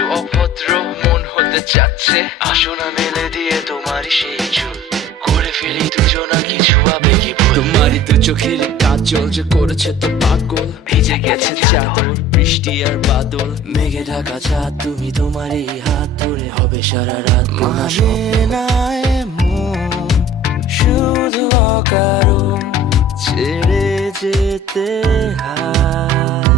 একটু অভদ্র মন হতে চাচ্ছে, আসো না মেলে দিয়ে তোমারই সেই চুল, করে ফেলি দুজনা কিছু আবেগী ভুল। তোমারই দু চোখের কাজল যে করেছে তো পাগল, ভিজে গেছে চাদর বৃষ্টি আর বাদল, মেঘে ঢাকা চাঁদ তুমি তোমারই হাত ধরে হবে সারা রাত। মানে না এমন শুধু অকারণ ছেড়ে যেতে হয়।